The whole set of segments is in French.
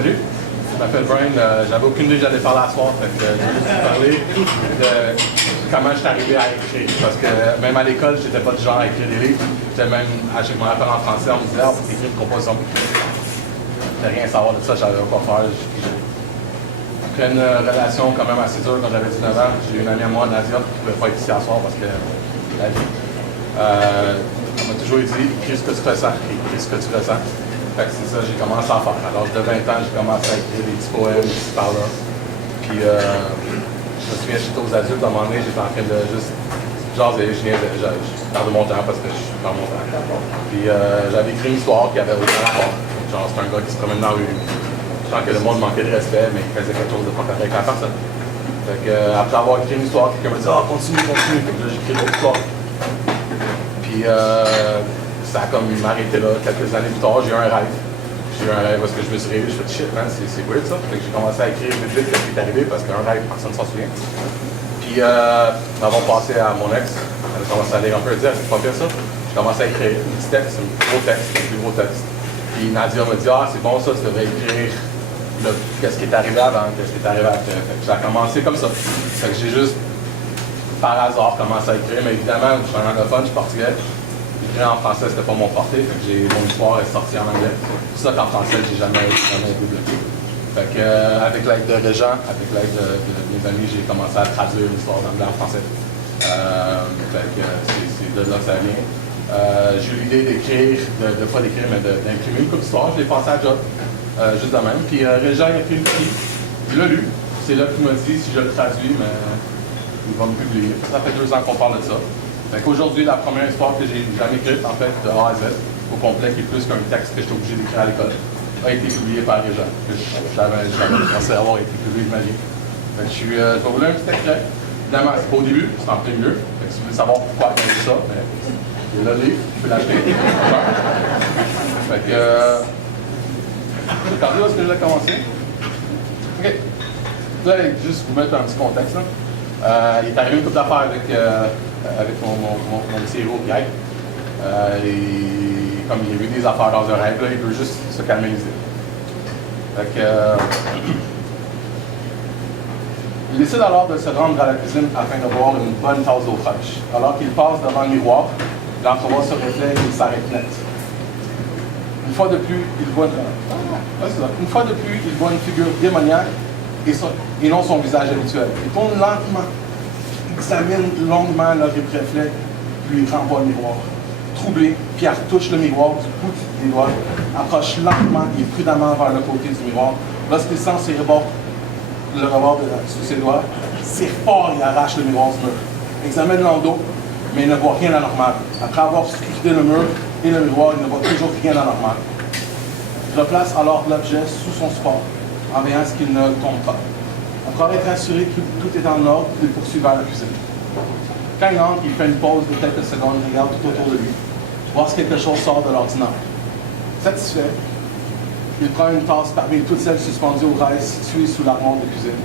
Salut, je m'appelle Brian. J'avais aucune idée que j'allais parler à soir. Fait que je vais juste parler de comment je suis arrivé à écrire. Parce que même à l'école, j'étais pas du genre à écrire des livres. J'étais même, à chaque mon rapport en français, on me disait, faut écrire une composition. Je voulais rien savoir de ça, je savais pas faire. Après une relation quand même assez dure quand j'avais 19 ans, j'ai eu une amie à moi, Nadia, qui ne pouvait pas être ici à soir parce que la vie. On m'a toujours dit, écris ce que tu ressens, écris ce que tu ressens. Fait que c'est ça, j'ai commencé à faire. À l'âge de 20 ans, j'ai commencé à écrire des petits poèmes ici par là. Puis je me souviens, j'étais aux adultes, à un moment donné, j'étais en train de juste jaser, je perds mon temps parce que je perds mon temps. Puis j'avais écrit une histoire qui avait aucun rapport. Genre, c'est un gars qui se promène dans la rue. Je sens que le monde manquait de respect, mais il faisait quelque chose de pas correct avec la personne. Fait que après avoir écrit une histoire, quelqu'un me dit « Ah, continue. » Fait que là, j'écris d'autres histoires. Puis ça a comme m'arrêté là. Quelques années plus tard, j'ai eu un rêve. J'ai eu un rêve parce que je me suis réveillé, je me suis dit shit, man, c'est weird ça. Fait que j'ai commencé à écrire vite ce qui est arrivé parce qu'un rêve, personne ne s'en souvient. Puis avant de passer à mon ex, elle a commencé à lire un peu, elle dit, c'est pas bien ça. J'ai commencé à écrire un petit texte, un gros texte, un plus gros texte. Puis Nadia m'a dit, ah, c'est bon ça, tu devrais écrire qu'est-ce qui est arrivé avant, qu'est-ce qui est arrivé après. Fait que ça a commencé comme ça. Fait que j'ai juste par hasard commencé à écrire, mais évidemment, je suis un anglophone, je suis portugais. Écrire en français, c'était pas mon porté, fait que mon histoire est sortie en anglais. C'est pour ça qu'en français, j'ai jamais été bloqué. Fait que, avec l'aide de Régent, avec l'aide de mes amis, j'ai commencé à traduire l'histoire d'anglais en français. Fait que c'est de là que ça vient. J'ai eu l'idée d'écrire, de pas d'écrire, mais d'imprimer une couple d'histoires. Je l'ai pensé à job, juste de même. Puis Régent, il a pris une copie, il l'a lu. C'est là qu'il m'a dit si je le traduis, mais il va me publier. Ça fait 2 ans qu'on parle de ça. Fait qu'aujourd'hui, la première histoire que j'ai jamais écrite, en fait, de A à Z, au complet, qui est plus qu'un texte que j'étais obligé d'écrire à l'école, a été publié par Régent. J'avais pensé avoir été publié de ma vie. Fait que je vais vous lire un petit extrait. Évidemment, c'est pas au début, c'est en plein milieu. Fait que si vous voulez savoir pourquoi j'ai dit ça, ben, il est là le livre, je peux l'acheter. Fait que. J'ai regardé où est-ce que je vais commencer. OK. Là, juste vous mettre un petit contexte. Là. Il est arrivé une couple d'affaires avec mon petit héros Pierre. Et comme il a vu des affaires dans un rêve, là, il veut juste se calmer les idées. Fait que, il décide alors de se rendre à la cuisine afin de boire une bonne tasse d'eau fraîche. Alors qu'il passe devant le miroir, il entrevoit ce reflet et il s'arrête net. Une fois de plus, il voit une figure démoniaque et non son visage habituel. Il tourne lentement, examine longuement l'horrible reflet, puis il renvoie le miroir. Troublé, Pierre touche le miroir du bout des doigts, approche lentement et prudemment vers le côté du miroir. Lorsqu'il sent le rebord sous ses doigts, c'est fort, il arrache le miroir du mur. Examine l'endos, mais il ne voit rien d'anormal. Après avoir scruté le mur et le miroir, il ne voit toujours rien d'anormal. Il replace alors l'objet sous son support, en veillant à ce qu'il ne tombe pas. Après être assuré que tout est en ordre, il poursuit vers la cuisine. Quand il entre, il fait une pause de quelques secondes, regarde tout autour de lui, voir si quelque chose sort de l'ordinaire. Satisfait, il prend une tasse parmi toutes celles suspendues au rail situées sous l'armoire de cuisine.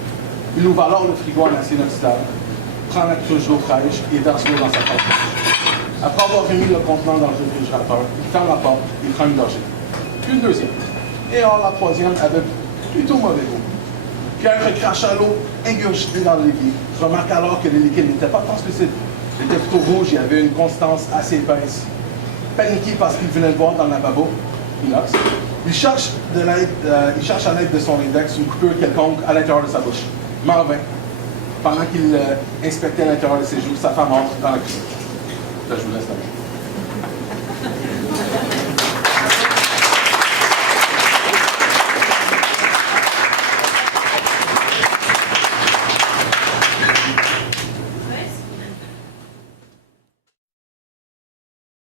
Il ouvre alors le frigo en acier inoxydable, prend la cruche d'eau fraîche et verse l'eau dans sa tasse. Après avoir remis le contenant dans le réfrigérateur, il ferme la porte et prend une gorgée. Puis une deuxième. Et alors la troisième avec plutôt mauvais goût. Pierre recracha l'eau ingurgitée dans le liquide. Remarque alors que le liquide n'était pas translucide. Il était plutôt rouge et avait une consistance assez épaisse. Paniqué parce qu'il venait de boire dans le lavabo, inox, il cherche à l'aide de son index une coupure quelconque à l'intérieur de sa bouche. Mais en vain. Pendant qu'il inspectait l'intérieur de ses joues, sa femme entre dans la cuisine. Là, je vous laisse là.